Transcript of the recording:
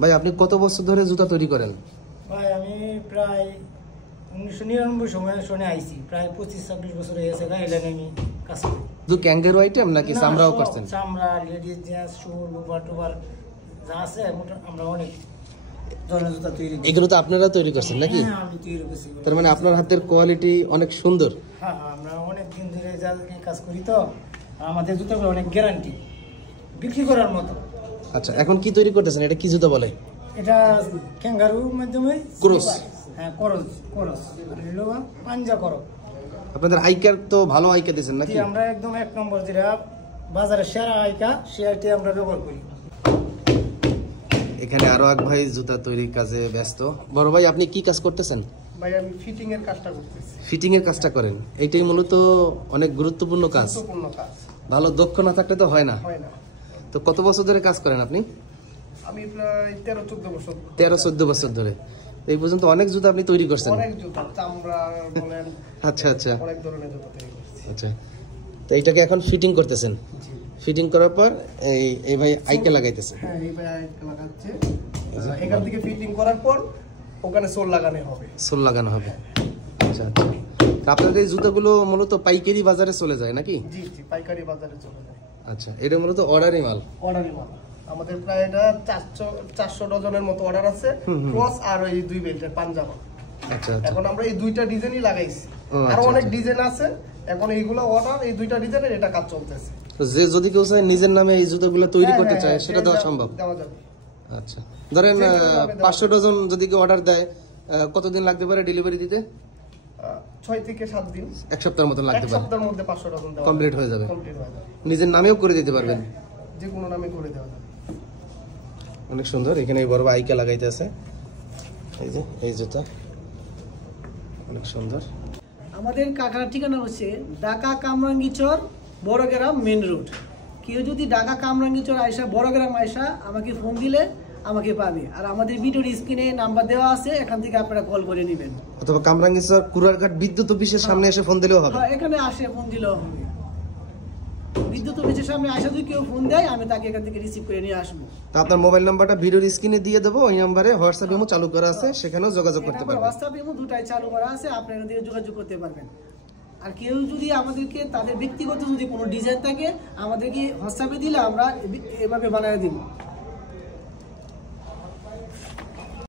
ভাই আপনি কত বছর ধরে জুতা তৈরি করেন? ভাই আমি প্রায় 1999 সময় শুনে আইছি, প্রায় 25-26 বছর হয়ে গেছে ভাই। এটা আমি কাজ করি। শুধু ক্যাঙ্গারু আইটেম নাকি চামড়াও করছেন? চামড়া, লেডিস জেন্টস, শু, লোভার টোভার যা আছে আমরা অনেক ধরনের জুতা তৈরি করি। এগুলো তো আপনারা তৈরি করছেন নাকি? হ্যাঁ, আমি তৈরি করছি। তার মানে আপনার হাতের কোয়ালিটি অনেক সুন্দর। হ্যাঁ, আমরা অনেক দিন ধরে কাজ করি, তো আমাদের জুতাগুলো অনেক গ্যারান্টি, বিক্রি করার মতো। আচ্ছা, এখন কি তৈরি করতেছেন? এটা কি জুতা বলে? এটা ক্যাঙ্গারুর মাধ্যমে ক্রস। হ্যাঁ, করস হলো পাঞ্জা করো। আপনাদের আইকার তো ভালো আইকা দিয়েছেন নাকি? আমরা একদম 1 নম্বর, যেটা বাজারে সেরা আইকা, সেটাই আমরা ব্যবহার করি। এখানে আরো এক ভাই জুতা তৈরির কাজে ব্যস্ত। বড় ভাই, আপনি কি কাজ করতেছেন? ভাই আমি ফিটিং এর কাজটা করতেছি। ফিটিং এর কাজটা করেন? এইটাই মূলত অনেক গুরুত্বপূর্ণ কাজ। ভালো দক্ষ না থাকলে তো হয় না। তো কত বছর ধরে কাজ করেন আপনি? আমি প্রায় 13-14 বছর। 13-14 বছর ধরে। এই পর্যন্ত অনেক জুতা আপনি তৈরি করছেন? অনেক জুতা, চামড়া বলেন। আচ্ছা আচ্ছা, অনেক ধরনের জুতা তৈরি করছি। আচ্ছা, তো এইটাকে এখন ফিটিং করতেছেন? ফিটিং করার পর এই ভাই আইকে লাগাইতেছে? হ্যাঁ, এই ভাই আইকে লাগাচ্ছে। এখান থেকে ফিটিং করার পর ওখানে সোল লাগানো হবে। সোল লাগানো হবে। আচ্ছা আচ্ছা, আপনাদের এই জুতাগুলো মূলত পাইকারি বাজারে চলে যায় নাকি? জি জি, পাইকারি বাজারে চলে যায়। আচ্ছা, এটা মূলত অর্ডারি মাল? অর্ডারি মাল। আমাদের প্রায় এটা 400 ডজনের মতো অর্ডার আছে, ক্রস আর এই 2 বেল্টের পাঞ্জামা। আচ্ছা আচ্ছা, এখন আমরা এই 2টা ডিজাইনই লাগাইছি। আর অনেক ডিজাইন আছে, এখন এইগুলো অর্ডার, এই 2টা ডিজাইনের এটা কাজ চলতেছে। যে যদি কেউ চায় নিজের নামে এই জুতাগুলো তৈরি করতে চায়, সেটা দেওয়া সম্ভব? দেওয়া যাবে। আচ্ছা, ধরেন 500 ডজন যদি কেউ অর্ডার দেয়, কতদিন লাগতে পারে ডেলিভারি দিতে? 6 থেকে 7 দিন, 1 সপ্তাহের মতো লাগতে এক পারে। সপ্তাহের মধ্যে 500 ডজন দেওয়া কমপ্লিট হয়ে যাবে। কমপ্লিট হয়ে যাবে। নিজের নামেও করে দিতে পারবেন? যে কোনো নামে করে দেওয়া যাবে। অনেক সুন্দর। এখানে বড় আইকা লাগাইতে আছে, এই যে এই জুতা অনেক সুন্দর। আমাদের কারখানার ঠিকানা হচ্ছে ঢাকা কামরাঙ্গীচর বড়গ্রাম মেন রোড। কেউ যদি ঢাকা কামরাঙ্গীচর আয়সা, বড়গ্রাম আয়সা আমাকে ফোন দিলে আমাকে পাবে। আর আমাদের ভিডিওর স্ক্রিনে নাম্বার দেওয়া আছে, এখান থেকে আপনারা কল করে নেবেন। অথবা কামরাঙ্গীচর কুরারঘাট বিদ্যুৎ অফিসের সামনে এসে ফোন দিলেও হবে? হ্যাঁ, এখানে আসে ফোন দিলেও হবে। বিদ্যুৎ অফিসের সামনে আসা যদি কেউ ফোন দেয়, আমি তাকে এখান থেকে রিসিভ করে নিয়ে আসবো। তো আপনার মোবাইল নাম্বারটা ভিডিওর স্ক্রিনে দিয়ে দেবো, ওই নাম্বারে হোয়াটসঅ্যাপ ইমো চালু করা আছে, সেখানেও যোগাযোগ করতে পারবেন। হোয়াটসঅ্যাপ ইমো দুটাই চালু করা আছে, আপনি এখান থেকে যোগাযোগ করতে পারবেন। আর কেউ যদি আমাদেরকে তাদের ব্যক্তিগত যদি কোনো ডিজাইন থাকে, আমাদেরকে হোয়াটসঅ্যাপে দিলে আমরা এভাবে বানিয়ে দিব।